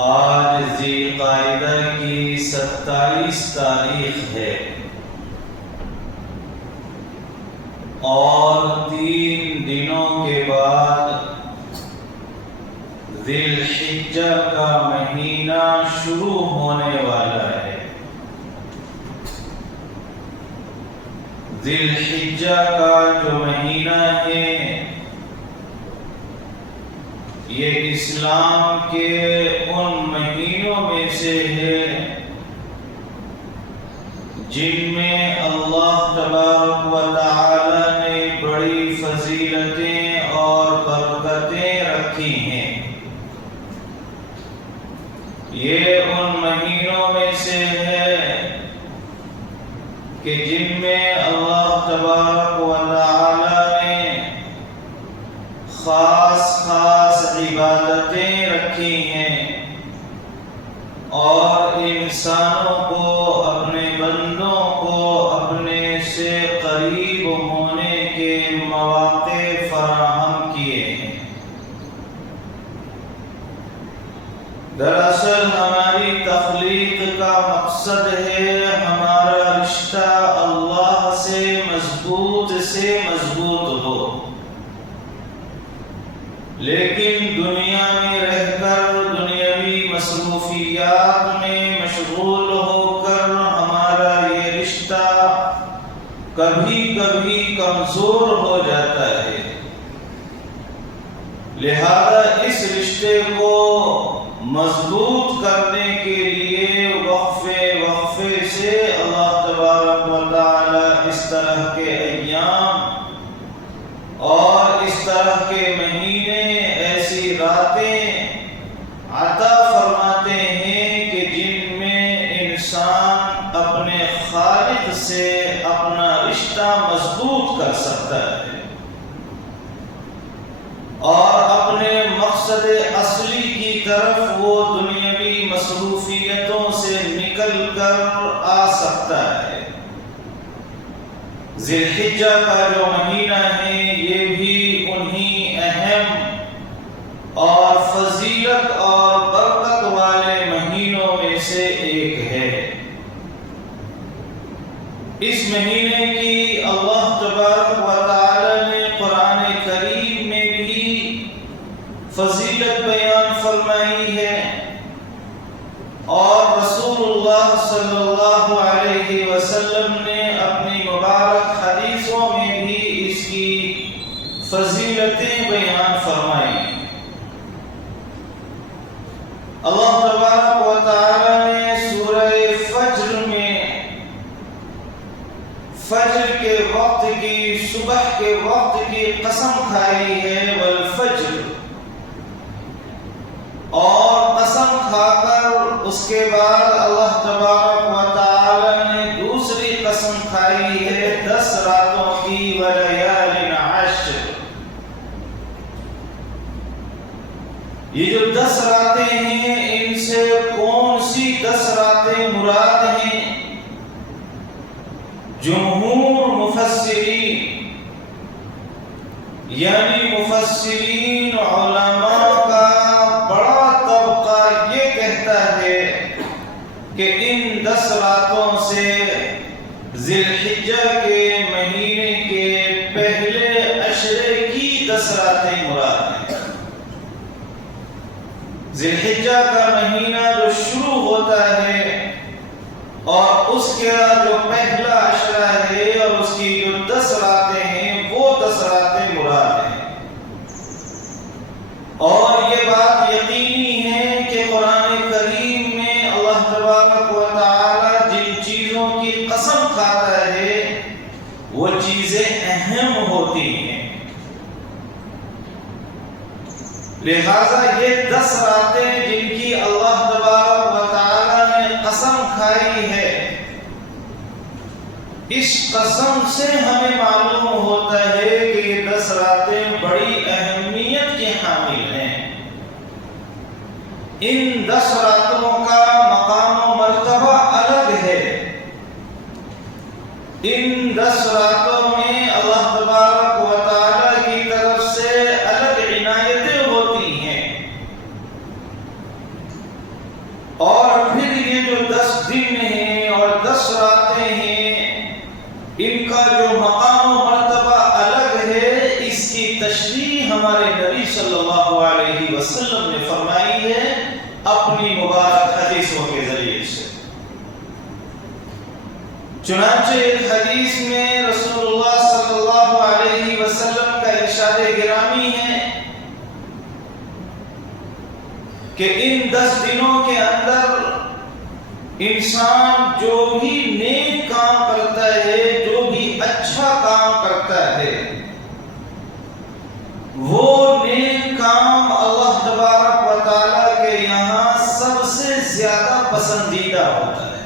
آج ذی القعدہ کی 27 تاریخ ہے اور 3 دنوں کے بعد ذی الحجہ کا مہینہ شروع ہونے والا ہے۔ ذی الحجہ کا جو مہینہ ہے یہ اسلام کے ان مہینوں میں سے ہے جن میں اللہ تبارک و تعالی نے بڑی فضیلتیں اور برکتیں رکھی ہیں۔ یہ ان مہینوں میں سے ہے کہ جن میں اللہ تبارک و تعالی نے خاص عبادتیں رکھی ہیں اور انسانوں کو اپنے بندوں کو اپنے سے قریب ہونے کے مواقع فراہم کیے ہیں۔ دراصل ہماری تخلیق کا مقصد ہے ہمارا رشتہ اللہ سے مضبوط ہو، لیکن دنیا میں رہ کر دنیاوی مصروفیات میں مشغول ہو کر ہمارا یہ رشتہ کبھی کبھی کمزور ہو جاتا ہے۔ لہذا اس رشتے کو مضبوط کرنے کے لیے وقفے سے اللہ تبارک و تعالی اس طرح کے ایام اور اس طرح کے مہینے ایسی راتیں عطا فرماتے ہیں کہ جن میں انسان اپنے خالق سے اپنا رشتہ مضبوط کر سکتا ہے اور اپنے مقصد اصلی کی طرف وہ دنیاوی مصروفیتوں سے نکل کر آ سکتا ہے۔ ذی الحجہ کا جو مہینہ ہے یہ بھی انہی اہم اور فضیلت اور برکت والے مہینوں میں سے ایک ہے۔ اس مہینے کی اللہ تبارک و تعالی نے قرآن کریم میں بھی فضیلت بیان فرمائی ہے اور رسول اللہ صلی اللہ علیہ وسلم نے اپنی مبارک حدیثوں میں بھی اس کی فضیلتیں بیان فرمائی۔ اللہ تبارک و تعالی نے سورہ فجر میں فجر کے وقت کی، صبح کے وقت کی قسم کھائی ہے، والفجر، اور قسم کھا کر اس کے بعد اللہ تبارک و تعالی نے دوسری قسم کھائی ہے 10 راتوں کی، ولیال عشر۔ یہ جو 10 راتیں ہیں ان سے کون سی 10 راتیں مراد ہیں؟ جمہور مفسرین یعنی مفسرین علماء کا بڑا طبقہ یہ کہتا ہے کہ ان 10 راتوں سے ذی الحجہ کے مہینے کے پہلے عشرے کی 10 راتیں مراد ہیں۔ ذی الحجہ کا مہینہ جو شروع ہوتا ہے اور اس کا جو پہلا عشرہ ہے اور اس کی جو 10 راتیں ہیں وہ 10 راتیں مراد ہیں۔ اور یہ بات یقینی ہے کہ قرآن کریم میں اللہ تبارک و تعالی جن چیزوں کی قسم کھاتا ہے وہ چیزیں اہم ہوتی ہیں، لہذا یہ 10 راتیں جن کی اللہ تبارک و تعالی نے قسم کھائی ہے، اس قسم سے ہمیں معلوم ہوتا ہے کہ یہ 10 راتیں بڑی اہمیت کی حامل ہیں۔ ان 10 راتوں کا مقام و مرتبہ الگ ہے۔ ان 10 راتوں میں اللہ تبارک و تعالی کی طرف سے الگ عنایتیں ہوتی ہیں۔ دن ہیں اور 10 راتیں ہیں، ان کا جو مقام و مرتبہ الگ ہے، اس کی تشریح ہمارے نبی صلی اللہ علیہ وسلم نے فرمائی ہے اپنی مبارک حدیثوں کے ذریعے سے۔ چنانچہ ایک حدیث میں رسول اللہ صلی اللہ علیہ وسلم کا ارشاد گرامی ہے کہ ان 10 دنوں کے اندر انسان جو بھی نیک کام کرتا ہے، جو بھی اچھا کام کرتا ہے، وہ نیک کام اللہ تبارک و تعالیٰ کے یہاں سب سے زیادہ پسندیدہ ہوتا ہے۔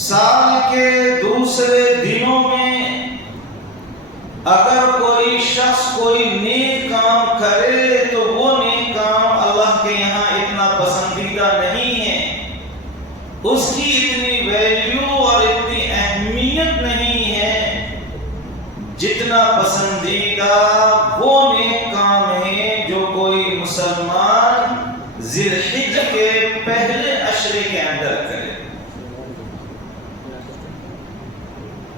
سال کے دوسرے دنوں میں اگر کوئی شخص کوئی نیک کام کرے تو وہ نیک کام اللہ کے یہاں اتنا پسندیدہ نہیں ہے، اس کی اتنی ویلیو اور اتنی اہمیت نہیں ہے جتنا پسندیدہ وہ نیک کام ہے جو کوئی مسلمان ذی الحجہ کے پہلے عشرے کے اندر کرے۔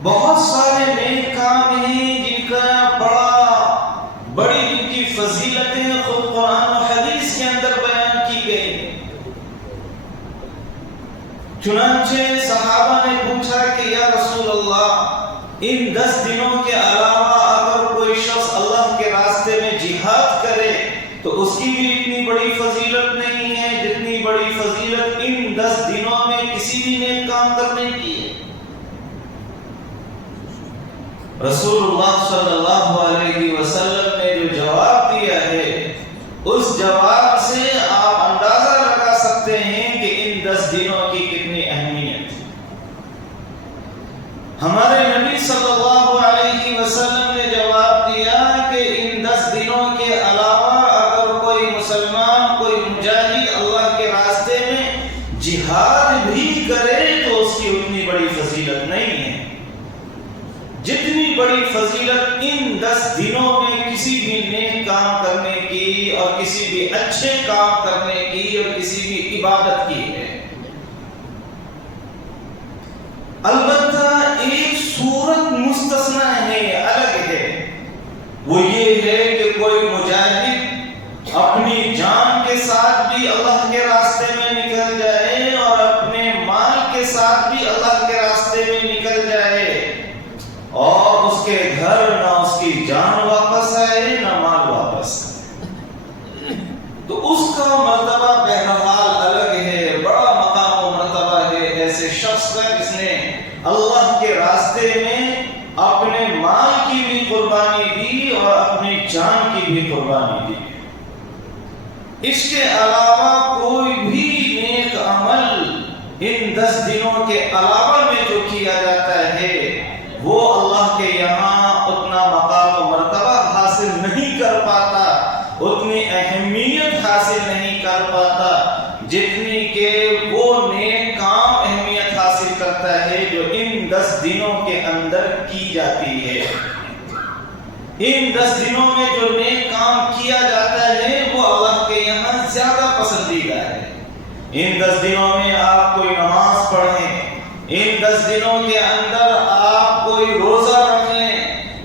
بہت سارے نیک کام ہیں جن کا بڑی جن کی فضیلتیں خود قرآن و حدیث کے اندر بیان کی گئی۔ چنانچہ صحابہ نے پوچھا کہ یا رسول اللہ، ان 10 دنوں کے علاوہ اگر کوئی شخص اللہ کے راستے میں جہاد کرے تو اس کی بھی اتنی بڑی فضیلت نہیں ہے جتنی بڑی فضیلت ان 10 دنوں میں کسی بھی نیک کام کرنے کی ہے۔ رسول اللہ صلی اللہ علیہ وسلم نے جو جواب دیا ہے، اس جواب سے آپ اندازہ لگا سکتے ہیں کہ ان 10 دنوں کی کتنی اہمیت ہے۔ ہمارے نبی صلی اللہ علیہ وسلم نے جواب دیا کہ ان 10 دنوں کے علاوہ اگر کوئی مسلمان، کوئی مجاہد اللہ کے راستے میں جہاد بھی کرے تو اس کی اتنی بڑی فضیلت نہیں ہے جتنی بڑی فضیلت ان 10 دنوں میں کسی بھی نیک کام کرنے کی اور کسی بھی اچھے کام کرنے کی اور کسی بھی عبادت کی ہے۔ البتہ ایک صورت مستثنا ہے، الگ ہے، وہ یہ ہے کہ کوئی مجاہد اپنی جان کے ساتھ بھی اللہ کے راستے میں نکل جائے اور اپنے مال کے ساتھ بھی اللہ کے راستے میں نکل جائے اور اس کے گھر نہ اس کی جان واپس آئے نہ مال واپس آئے، تو اس کا مرتبہ بہرحال الگ ہے، بڑا مقام و مرتبہ ہے ایسے شخص کا جس نے اللہ کے راستے میں اپنے مال کی بھی قربانی دی اور اپنی جان کی بھی قربانی دی۔ اس کے علاوہ کوئی بھی نیک عمل ان 10 دنوں کے علاوہ میں جو کیا جاتا ہے وہ اللہ کے یہاں اتنا مقام و مرتبہ حاصل نہیں کر پاتا، اتنی اہمیت حاصل نہیں کر پاتا جتنی کہ وہ نیک کام اہمیت حاصل کرتا ہے جو ان 10 دنوں کے اندر کی جاتی ہے۔ ان 10 دنوں میں جو نیک کام کیا جاتا ہے وہ اللہ کے یہاں زیادہ پسندیدہ ہے۔ ان 10 دنوں میں آپ کوئی نماز پڑھیں، ان 10 دنوں کے اندر آپ کوئی روزہ رکھ لیں،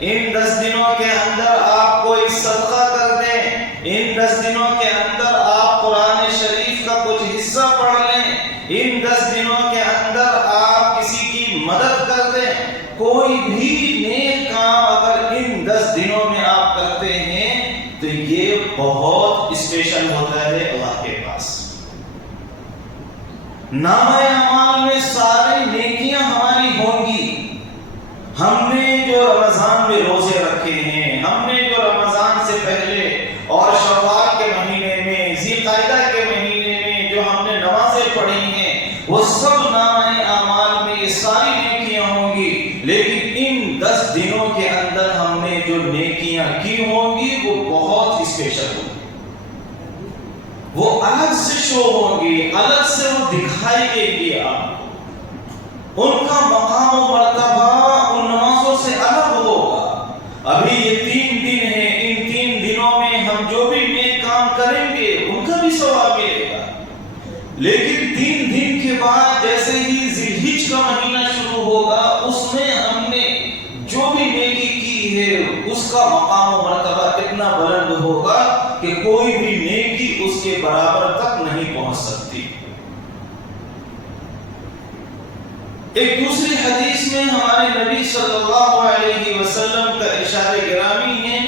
ان 10 دنوں کے اندر آپ کوئی صدقہ کر دیں، ان 10 دنوں کے اندر آپ قرآن شریف کا کچھ حصہ پڑھ لیں، ان 10 دنوں کے اندر آپ کسی کی مدد کر دیں، کوئی بھی نیک کام اگر ان 10 دنوں میں آپ کرتے ہیں تو یہ بہت اسپیشل ہوتا ہے اللہ کے پاس۔ نامہ اعمال میں ساری نیکیاں ہماری ہوں گی۔ ہم نے جو رمضان میں روزے رکھے ہیں، ہم نے جو رمضان سے پہلے اور شوال کے مہینے میں، ذی القعدہ کے مہینے میں جو ہم نے نمازیں پڑھی ہیں، وہ سب نامہ اعمال میں یہ ساری نیکیاں ہوں گی، لیکن ان 10 دنوں کے اندر ہم نے جو نیکیاں کی ہوں گی وہ بہت اسپیشل ہوں گی، وہ الگ سے شو ہوں گی، الگ سے وہ دکھائی دے گی آپ، ان کا مقام و مرتبہ ان نمازوں سے الگ ہوگا۔ ابھی یہ 3 دن ہیں، ان 3 دنوں میں ہم جو بھی نیک کام کریں گے ان کا بھی ثواب ملے گا، لیکن 3 دن کے بعد جیسے ہی ذی الحجہ کا مہینہ شروع ہوگا اس میں ہم نے جو بھی نیکی کی ہے اس کا مقام و مرتبہ اتنا بلند ہوگا کہ کوئی بھی نیکی اس کے برابر تک نہیں پہنچ سکتی۔ ایک دوسری حدیث میں ہمارے نبی صلی اللہ علیہ وسلم کا ارشاد گرامی ہے،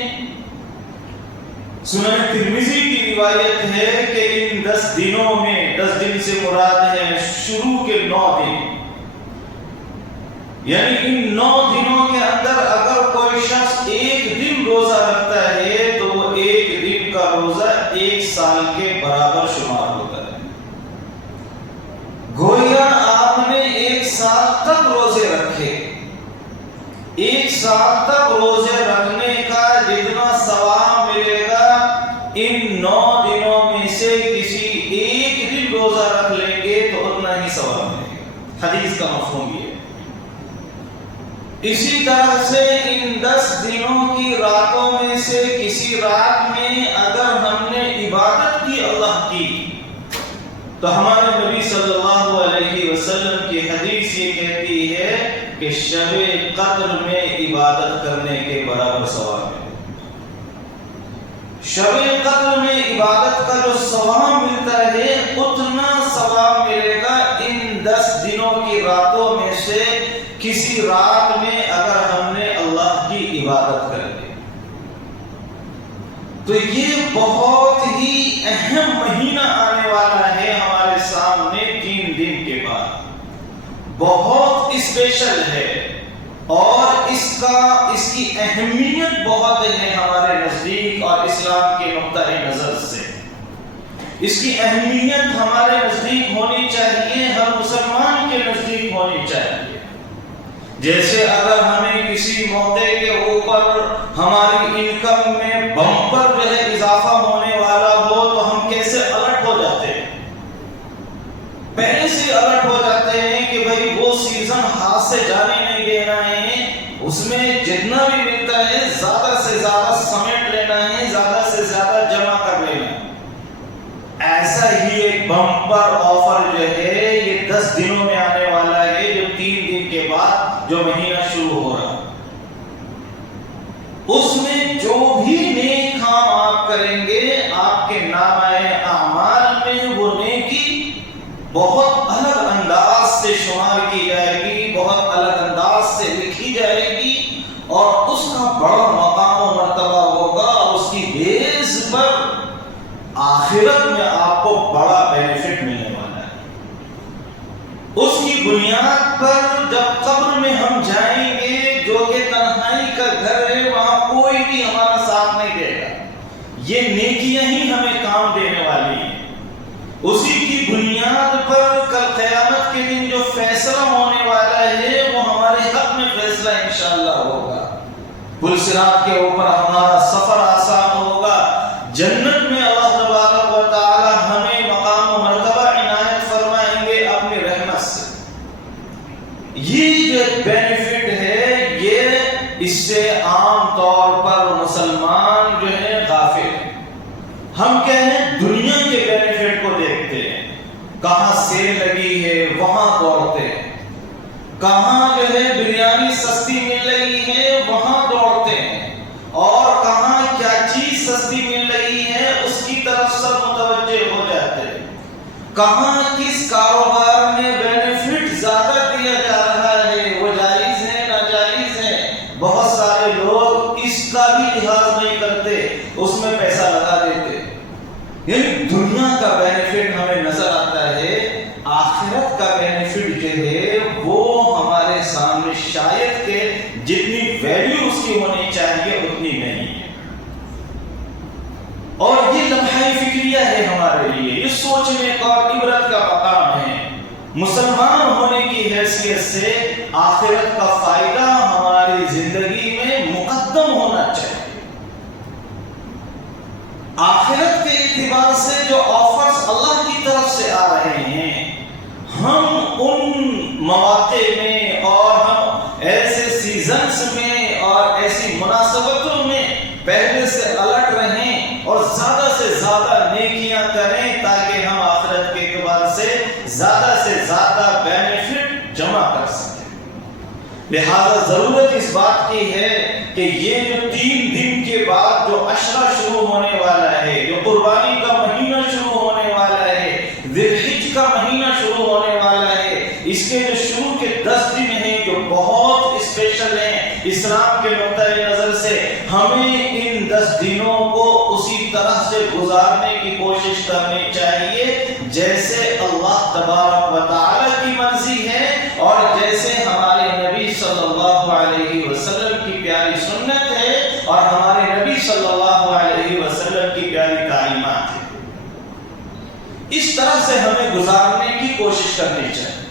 سنن ترمذی کی روایت ہے کہ ان 10 دنوں میں، 10 دن سے مراد ہے شروع کے 9 دن، یعنی ان 9 دنوں کے اندر اگر کوئی شخص ایک دن روزہ رکھتا ہے تو وہ ایک دن کا روزہ 1 سال کے برابر شمار ہوتا ہے۔ گویا آپ نے 1 سال تک روزے رکھے، 1 سال تک روزے رکھنے کا جتنا ثواب ملے گا ان 9 دنوں میں سے کسی ایک دن روزہ رکھ لیں گے تو اتنا ہی ثواب ملے گا۔ حدیث کا مفہوم یہ ہے۔ اسی طرح سے ان 10 دنوں کی راتوں میں سے کسی رات میں اگر ہم نے عبادت کی اللہ کی تو ہمارے نبی صلی اللہ علیہ وسلم کی حدیث یہ کہتی ہے کہ شب قدر میں عبادت کرنے کے برابر ثواب ہے۔ شب قدر میں عبادت کا جو ثواب ملتا ہے اتنا ثواب ملے گا ان 10 دنوں کی راتوں میں سے کسی رات میں اگر ہم نے اللہ کی عبادت کر لی۔ تو یہ بہت ہی اہم مہینہ آنے والا ہے ہمارے سامنے 3 دن کے بعد، بہت اسپیشل ہے اور اس کی اہمیت بہت ہے ہمارے نزدیک اور اسلام کے نقطۂ نظر سے۔ اس کی اہمیت ہمارے نزدیک ہونی چاہیے، ہر مسلمان کے نزدیک ہونی چاہیے۔ جیسے اگر ہمیں کسی موقع کے اوپر ہماری انکم میں بمپر جو ہے اضافہ ہونے والا ہو تو ہم کیسے الرٹ ہو جاتے ہیں، پہلے سے الرٹ ہو جاتے ہیں کہ بھئی وہ سیزن ہاتھ سے جانے نہیں دینا ہے، اس میں جتنا بھی ملتا ہے زیادہ سے زیادہ سمیٹ لینا ہے، زیادہ سے زیادہ جمع کر لینا ہے۔ ایسا ہی ایک بمپر آفر جو ہے یہ 10 دنوں میں آنے والا ہے، جو 3 دن کے بعد جو مہینہ شروع ہو رہا ہے، اس میں جو بھی نیک کام آپ کریں گے آپ کے نامۂ اعمال میں وہ نیکی بہت الگ انداز سے شمار کی جائے گی، بہت الگ انداز سے لکھی جائے گی اور اس کا بڑا مقام و مرتبہ ہوگا اور اس کی بیس پر آخرت میں آپ کو بڑا بینیفٹ ملنے والا ہے۔ اس کی بنیاد پر جب قبر میں ہم جائیں گے جو کہ تنہائی کا گھر ہے، وہاں کوئی بھی ہمارا ساتھ نہیں دے گا، یہ نیکیاں ہی ہمیں کام دینے والی ہیں۔ اسی کی بنیاد پر کل قیامت کے دن جو فیصلہ ہونے والا ہے وہ ہمارے حق میں فیصلہ انشاءاللہ ہوگا۔ پل صراط کے اوپر ہمارا سفر آسان ہوگا، جنت میں اللہ تبارک و تعالی ہمیں مقام و مرتبہ عنایت فرمائیں گے اپنی رحمت سے۔ یہ جو بینیفٹ ہے یہ اس سے عام طور پر مسلمان جو ہے غافل ہے۔ ہم کیا ہیں، دنیا کے بینیفٹ کو دیکھتے ہیں، کہاں سیل لگی ہے وہاں دوڑتے ہیں، کہاں جو ہے بریانی سستی مل رہی ہے وہاں دوڑتے ہیں، اور کہاں کیا چیز سستی مل رہی ہے اس کی طرف سب متوجہ ہو جاتے ہیں، کہاں کس کاروبار میں بینیفٹ زیادہ دیا جا رہا ہے، وہ جائز ہے ناجائز ہے، بہت سارے لوگ اس کا بھی لحاظ نہیں کرتے، اس میں پیسہ لگا دیتے۔ یعنی دنیا کا بینیفٹ ہمیں نظر آتا ہے، آخرت کا بینیفٹ جو ہے وہ ہمارے سامنے شاید کہ جتنی ویلیو اس کی ہونی چاہیے اتنی نہیں ہے۔ اور یہ لمحہ فکریہ ہے ہمارے لیے، یہ سوچنے کا اور عبرت کا مقام ہے۔ مسلمان ہونے کی حیثیت سے آخرت کا فائدہ ہماری زندگی میں مقدم ہونا چاہیے۔ آخرت کے اعتبار سے جو آفرز اللہ کی طرف سے آ رہے ہیں، ہم ان مواقع میں اور ہم ایسے سیزنز میں اور ایسی مناسبتوں میں پہلے سے الرٹ رہیں اور زیادہ سے زیادہ نیکیاں کریں تاکہ ہم آخرت کے اعتبار سے لہذا ضرورت اس بات کی ہے کہ یہ جو 3 دن کے بعد جو عشرہ شروع ہونے والا ہے، جو قربانی کا مہینہ شروع ہونے والا ہے، ذی الحج کا مہینہ شروع ہونے والا ہے، اس کے جو شروع کے 10 دن ہیں جو بہت اسپیشل ہیں اسلام کے نقطۂ نظر سے، ہمیں ان 10 دنوں کو اسی طرح سے گزارنے کی کوشش کرنی چاہیے جیسے اللہ تبارک و تعالی کی مرضی ہے اور جیسے ہمارے نبی صلی اللہ علیہ وسلم کی پیاری سنت ہے اور ہمارے نبی صلی اللہ علیہ وسلم کی پیاری تعلیمات ہے۔ اس طرح سے ہمیں گزارنے کی کوشش کرنی چاہیے۔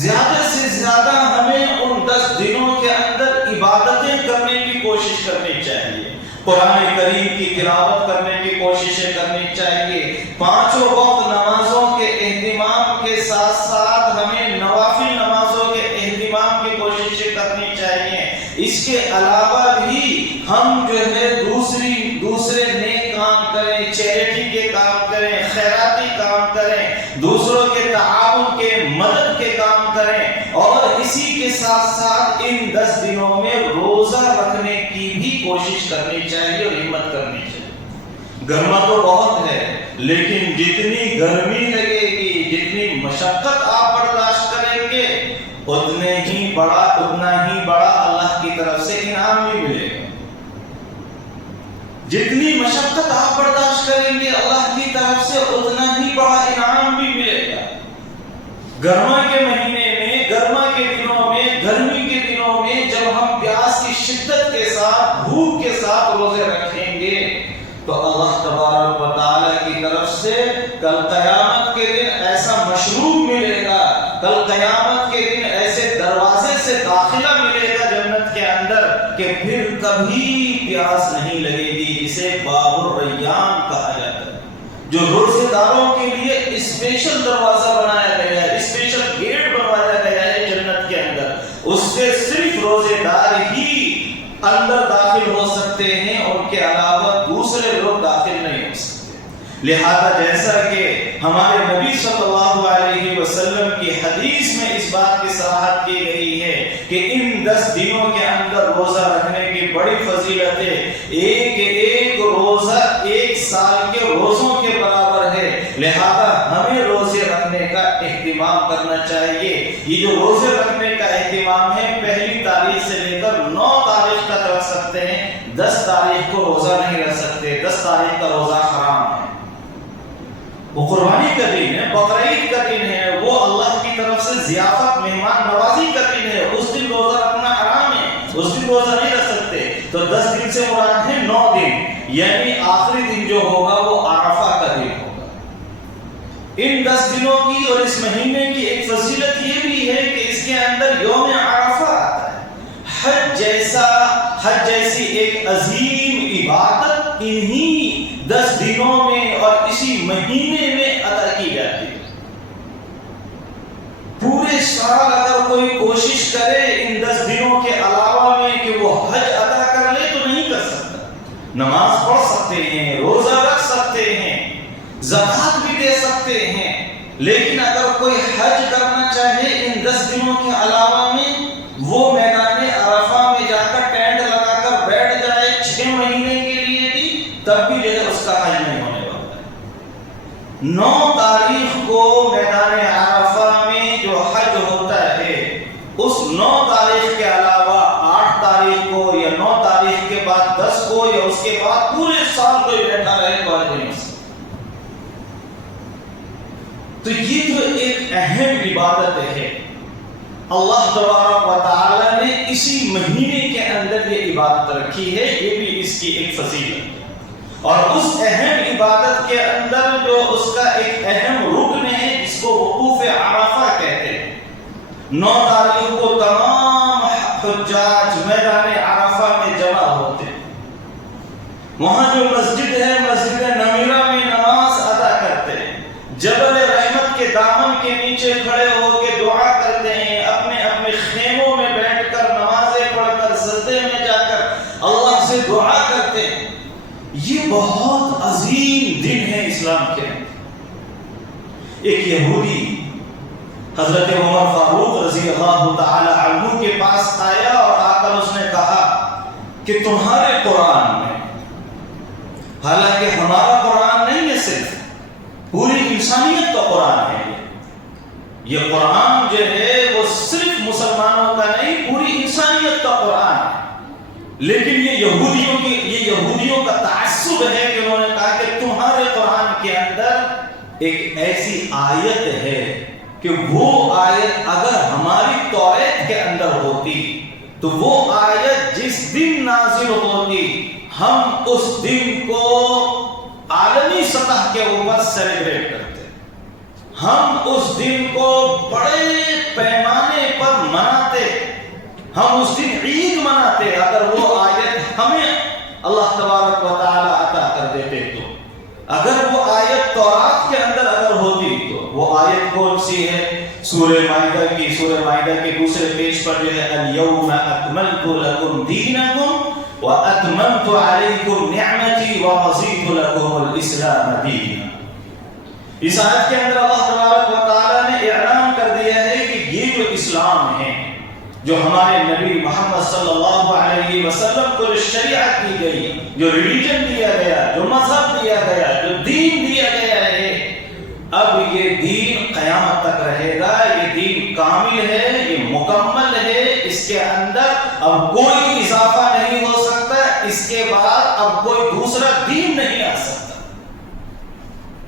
زیادہ سے زیادہ ہمیں ان 10 دنوں کے اندر عبادتیں کرنے کی کوشش کرنی چاہیے، قرآن کریم کی تلاوت کرنے کی کوششیں کرنی چاہیے، 5 وقت نمازوں کے اہتمام کے ساتھ ساتھ ہمیں نوافل نمازوں کے اہتمام کی کوششیں کرنی چاہیے۔ اس کے علاوہ بھی ہم جو ہے دوسرے نیک کام کریں، چیریٹی کے کام کریں، خیراتی کام کریں، دوسروں کے تعاون کے مدد کے کام کریں، اور اسی کے ساتھ ساتھ ان 10 دنوں میں روزہ رکھنے کی بھی کوشش کرنی چاہیے اور ہمت کرنی چاہیے۔ گرما تو بہت ہے، لیکن جتنی گرمی لگے گی، جتنی مشقت آپ برداشت کریں گے، اتنا ہی بڑا اللہ کی طرف سے انعام بھی ملے گا۔ جتنی مشقت آپ برداشت کریں گے اللہ کی طرف سے اتنا ہی بڑا انعام بھی ملے گا۔ گرما کے مہینے میں، گرما کے دنوں میں، گرمی کے دنوں میں جب ہم پیاس کی شدت کے ساتھ، بھوک کے ساتھ روزے رکھیں گے تو اللہ تبارک و تعالی کی طرف سے کل قیامت کے دن ایسا مشروب ملے گا، کل قیامت کے دن ایسے دروازے سے داخلہ ملے گا جنت کے اندر کہ پھر کبھی پیاس نہیں لگے گی، اسے باب الریان کہا جاتا ہے، جو روزے داروں کے لیے اسپیشل دروازہ بنایا گیا ہے، اسپیشل گیٹ بنوایا گیا ہے جنت کے اندر، اس سے صرف روزے دار ہی اندر داخل ہو سکتے ہیں، ان کے علاوہ دوسرے لوگ داخل نہیں ہو سکتے۔ لہذا جیسا کہ ہمارے نبی صلی اللہ علیہ وسلم کی حدیث میں اس بات کی صراحت کی گئی ہے کہ ان 10 دنوں کے اندر روزہ رکھنے کی بڑی فضیلت ہے، ایک روزہ 1 سال کے روزوں کے برابر ہے، لہذا ہمیں روزے رکھنے کا اہتمام کرنا چاہیے۔ یہ جو روزے رکھنے کا اہتمام ہے 1 تاریخ سے لے کر 9 تاریخ تک رکھ سکتے ہیں، 10 تاریخ کو روزہ نہیں رکھ سکتے، 10 تاریخ کا روزہ حرام ہے۔ وہ قربانی کا دن ہے، بقرعید کا دن ہے، وہ اللہ کی طرف سے ضیافت، مہمان نوازی کا دن ہے، اس دن روزہ رکھنا حرام ہے، اس دن روزہ نہیں رکھ سکتے۔ تو 10 دن سے مراد ہے 9 دن، یعنی آخری دن جو ہوگا وہ عرفہ کا دن ہوگا۔ ان 10 دنوں کی اور اس مہینے کی ایک فضیلت یہ بھی ہے کہ اس کے اندر یوم عرفہ آتا ہے۔ حج جیسی ایک عظیم عبادت انہی 10 دنوں میں اور اسی مہینے میں ادا کی جاتی ہے۔ پورے سال اگر کوئی کوشش کرے ان 10 دنوں کے علاوہ میں کہ وہ حج ادا کر لے تو نہیں کر سکتا۔ نماز پڑھ سکتے ہیں، روزہ رکھ سکتے ہیں، زکوٰۃ بھی دے سکتے ہیں، لیکن اگر کوئی حج کرنا چاہے ان 10 دنوں کے علاوہ میں، وہ میدان عرفہ میں جا کر ٹینٹ لگا کر بیٹھ جائے 6 مہینے کے لیے بھی، تب بھی جو ہے اس کا حج نہیں ہونے والا ہے۔ 9 تاریخ کو میدان عرفہ میں جو حج ہوتا ہے، اس 9 تاریخ کے علاوہ 8 تاریخ کو یا 9 تاریخ کے بعد 10 کو یا اس کے بعد پورے سال کوئی بیٹھا رہے تو حج نہیں ہو سکتا۔ تو یہ جو ایک اہم عبادت ہے، اللہ تبارک و تعالی نے اسی مہینے کے اندر یہ عبادت رکھی ہے، یہ بھی اس کی ایک فضیلت ہے۔ اور اس اہم عبادت کے اندر جو اس کا ایک اہم رکن ہے جس کو وقوف عرفہ کہتے ہیں، 9 تاریخ کو تمام حجاج میدان عرفہ میں جمع ہوتے ہیں، وہاں جو مسجد ہے مسجد نمیرہ میں نماز ادا کرتے ہیں، جبل رحمت کے دامن کے نیچے کھڑے ہو کے دعا کرتے ہیں، اپنے اپنے خیموں میں بیٹھ کر نمازیں پڑھ کر سجدے میں جا کر اللہ سے دعا کرتے ہیں۔ یہ بہت عظیم دن ہے اسلام کے۔ ایک یہودی حضرت عمر فاروق رضی رضی اللہ تعالی عنہ کے پاس آیا اور آ کر اس نے کہا کہ تمہارے قرآن میں، حالانکہ ہمارا قرآن نہیں ہے، صرف پوری انسانیت کا قرآن ہے، یہ قرآن جو ہے وہ صرف مسلمانوں کا نہیں، پوری انسانیت کا قرآن ہے، لیکن یہ یہودیوں کا تعصب ہے کہ انہوں نے کہا کہ تمہارے قرآن کے اندر ایک ایسی آیت ہے کہ وہ آیت اگر ہماری توریت کے اندر ہوتی تو وہ آیت جس دن نازل ہوتی ہم اس دن کو عالمی سطح کے اوپر سیلیبریٹ کرتے، ہم اس دن کو بڑے پیمانے پر مناتے، ہم اس دن عید مناتے اگر وہ آیت ہمیں اللہ تبارک و تعالی عطا کر دیتے تو۔ اگر وہ آیت تورات کے اندر اگر ہوتی تو وہ آیت کون سی ہے؟ سورہ مائدہ کے دوسرے پیج پر جو ہے الیوم اکملت لکم دینکم واتممت علیکم نعمتی ورضیت لکم الاسلام دینا۔ اس آیت کے اندر اللہ تبارک و تعالی نے اعلان کر دیا ہے کہ یہ جو اسلام ہے، جو ہمارے نبی محمد صلی اللہ علیہ وسلم کو جو شریعت دی گئی، جو ریلیجن دیا گیا، جو مذہب دیا گیا، جو دین دیا گیا ہے، اب یہ دین قیامت تک رہے گا، یہ دین کامل ہے، یہ مکمل ہے، اس کے اندر اب کوئی اضافہ نہیں ہو سکتا، اس کے بعد اب کوئی دوسرا دین نہیں آ سکتا۔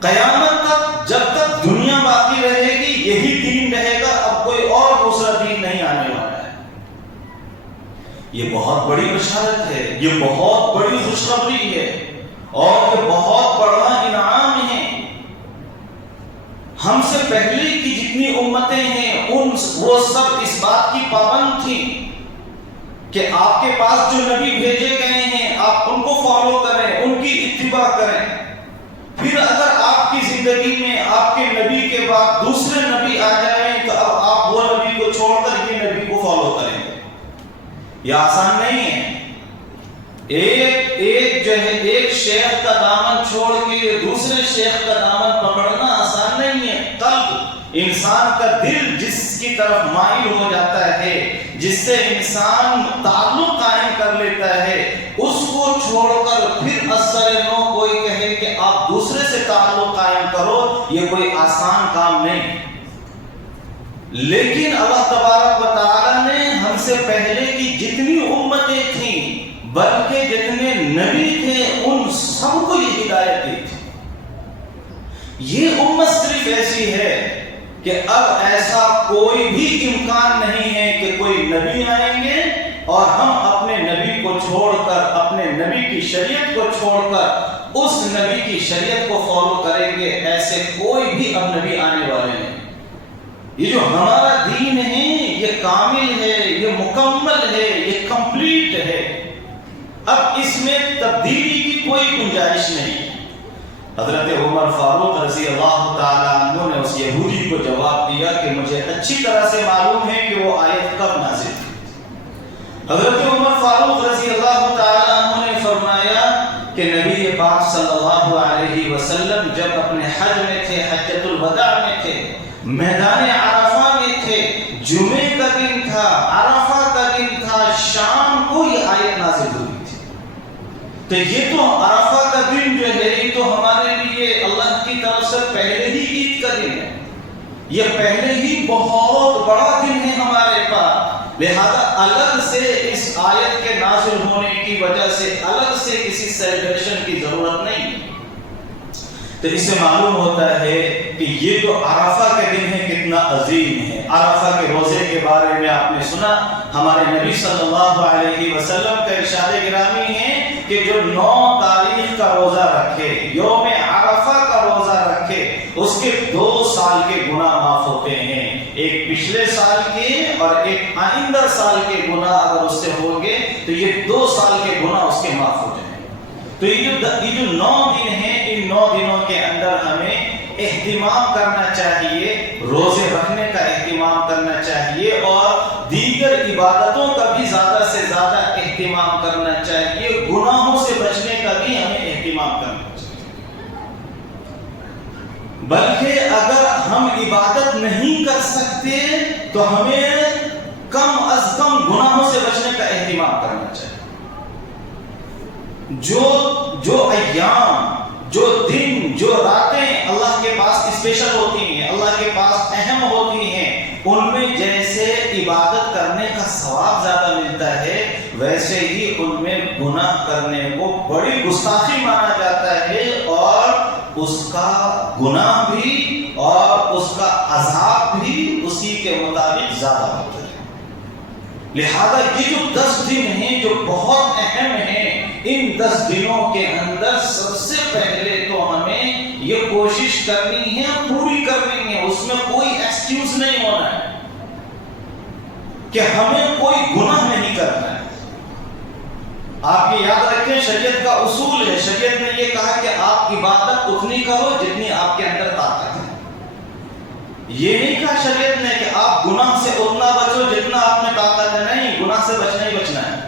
قیامت تک جب تک دنیا باقی رہے گی یہی دین رہے گا، اب کوئی اور دوسرا دین نہیں آنے والا ہے۔ یہ بہت بڑی بشارت ہے، یہ بہت بڑی خوشخبری ہے، اور یہ بہت بڑا انعام ہے۔ ہم سے پہلے کی جتنی امتیں ہیں وہ سب اس بات کی پابند تھیں کہ آپ کے پاس جو نبی بھیجے گئے ہیں آپ ان کو فالو کریں، ان کی اتباع کریں۔ پھر اگر آپ کی زندگی میں آپ کے نبی کے بعد دوسرے نبی آ جائیں تو اب آپ وہ نبی کو چھوڑ کر یہ نبی کو فالو کریں گے۔ یہ آسان نہیں ہے۔ ایک شیخ کا دامن چھوڑ کے دوسرے شیخ کا دامن پکڑنا آسان نہیں ہے۔ قلب، انسان کا دل جس کی طرف مائل ہو جاتا ہے، جس سے انسان تعلق قائم کر لیتا ہے، اس کو چھوڑ کر پھر اثر نو کوئی کہے کہ آپ دوسرے سے تعلق قائم کرو، یہ کوئی آسان کام نہیں۔ لیکن اللہ تبارک و تعالی نے ہم سے پہلے کی جتنی امتیں تھیں بلکہ جتنے نبی تھے ان سب کو یہ ہدایت دی تھی۔ یہ امت صرف ایسی ہے کہ اب ایسا کوئی بھی امکان نہیں ہے کہ کوئی نبی آئیں گے اور ہم اپنے نبی کو چھوڑ کر، اپنے نبی کی شریعت کو چھوڑ کر اس نبی کی شریعت کو فالو کریں گے، ایسے کوئی بھی اب نبی آنے والے نہیں۔ یہ جو ہمارا دین ہے یہ کامل ہے، یہ مکمل ہے، یہ کمپلیٹ ہے، اب اس میں تبدیلی کی کوئی گنجائش نہیں۔ حضرت عمر فاروق رضی اللہ تعالی عنہ نے اس یہودی کو جواب دیا کہ مجھے اچھی طرح سے معلوم ہے کہ وہ آیت کب نازل ہوئی۔ حضرت عمر فاروق رضی اللہ تعالی عنہ نے فرمایا کہ نبی پاک صلی اللہ علیہ وسلم جب اپنے حج میں تھے، حجۃ الوداع میں تھے، میدان عرفہ میں تھے، جمعے کا دن تھا، عرفہ کا دن تھا، شام کو یہ آیت نازل ہوئی تھی۔ تو یہ تو عرفہ کا دن جو ہے یہ تو ہمارے لیے اللہ کی طرف سے پہلے ہی عید کا دن ہے، یہ پہلے ہی بہت بڑا دن ہے ہمارے پاس، لہذا الگ سے اس آیت کے نازل ہونے کی وجہ سے الگ سے کسی سیلیبریشن کی ضرورت نہیں۔ تو اس سے معلوم ہوتا ہے کہ یہ جو عرفہ کے دن ہے کتنا عظیم ہے۔ عرفہ کے روزے کے بارے میں آپ نے سنا، ہمارے نبی صلی اللہ علیہ وسلم کا ارشاد گرامی ہے کہ جو 9 تاریخ کا روزہ رکھے، یوم عرفہ کا روزہ رکھے، اس کے 2 سال کے گناہ معاف ہوتے ہیں، ایک پچھلے سال کے اور ایک آئندہ سال کے گناہ اگر اس سے ہوں گے تو یہ 2 سال کے گناہ اس کے معاف ہو جائیں گے۔ تو یہ جو 9 دن ہیں، ان 9 دنوں کے اندر ہمیں اہتمام کرنا چاہیے، روزے رکھنے کا اہتمام کرنا چاہیے اور دیگر عبادتوں کا بھی زیادہ سے زیادہ اہتمام کرنا چاہیے، گناہوں سے بچنے کا بھی ہمیں اہتمام کرنا چاہیے۔ بلکہ اگر ہم عبادت نہیں کر سکتے تو ہمیں کم از کم گناہوں سے بچنے کا اہتمام کرنا چاہیے. جو ایام، جو دن، جو راتیں اللہ کے پاس اسپیشل ہوتی ہیں، اللہ کے پاس اہم ہوتی ہیں، ان میں جیسے عبادت کرنے کا ثواب زیادہ ملتا ہے، ویسے ہی ان میں گناہ کرنے کو بڑی گستاخی مانا جاتا ہے، اور اس کا گناہ بھی اور اس کا عذاب بھی اسی کے مطابق زیادہ ہوتا ہے. لہذا یہ جو 10 دن ہیں جو بہت اہم ہیں، ان 10 دنوں کے اندر سب سے پہلے تو ہمیں یہ کوشش کرنی ہے، پوری کرنی ہے، اس میں کوئی ایکسکیوز نہیں ہونا ہے کہ ہمیں کوئی گناہ نہیں کرنا ہے. آپ یہ یاد رکھیں، شریعت کا اصول ہے، شریعت نے یہ کہا کہ آپ عبادت اتنی کرو جتنی آپ کے اندر طاقت ہے. یہ نہیں کہا شریعت نے کہ آپ گناہ سے اتنا بچو جتنا آپ میں طاقت ہے. نہیں، گناہ سے بچنا ہی بچنا ہے.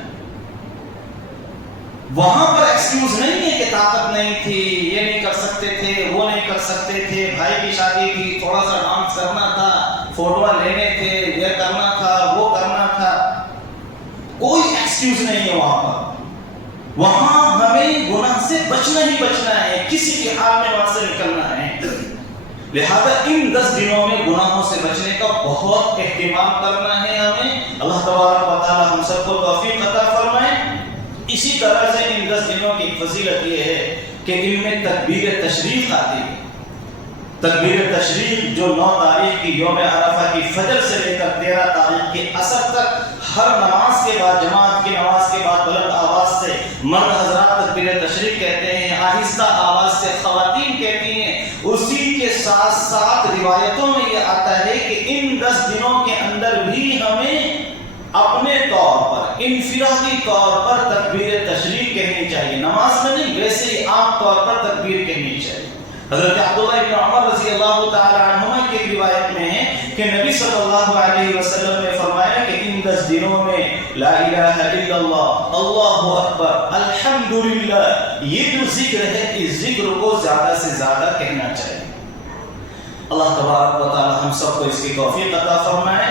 وہاں پر ایکسکیوز نہیں ہے کہ طاقت نہیں تھی، یہ نہیں کر سکتے تھے، وہ نہیں کر سکتے تھے، بھائی کی شادی تھی، تھوڑا سا ڈانس کرنا تھا، فوٹو لینے تھے، یہ کرنا تھا، وہ کرنا تھا. کوئی ایکسکیوز نہیں ہے وہاں پر. وہاں ہمیں گناہ سے بچنا ہی بچنا ہے، کسی بھی حال میں وہاں سے نکلنا ہے. لہذا ان 10 دنوں میں گناہوں سے بچنے کا بہت اہتمام کرنا ہے ہمیں. اللہ تبارک و تعالی ہم سب کو توفیق عطا فرمائے. اسی طرح سے ان 10 دنوں کی فضیلت یہ ہے کہ ان میں تکبیر تشریق آتی ہے. تکبیر تشریق جو 9 تاریخ کی یوم عرفہ کی فجر سے لے کر 13 تاریخ کی عصر تک ہر نماز کے بعد، جماعت کی نماز کے بعد بلند آواز سے مرد حضرات تکبیر تشریق کہتے ہیں، آہستہ آواز سے خواتین کہتی ہیں. اسی کے ساتھ ساتھ روایتوں میں یہ آتا ہے کہ ان 10 دنوں کے اندر بھی ہمیں اپنے طور پر، انفرادی طور پر تکبیر تشریق کہنی چاہیے. نماز میں نہیں، ویسے ہی عام طور پر تکبیر کہنی چاہیے. حضرت عبداللہ ابن عمر رضی اللہ تعالی عنہما کی ایک روایت میں ہے کہ نبی صلی اللہ علیہ وسلم نے فرمایا کہ ان 10 دنوں میں لا الہ الا اللہ، اللہ اکبر، الحمدللہ، یہ جو ذکر ہے اس ذکر کو زیادہ سے زیادہ کہنا چاہیے. اللہ تبارک و تعالی ہم سب کو اس کی توفیق عطا فرمائے.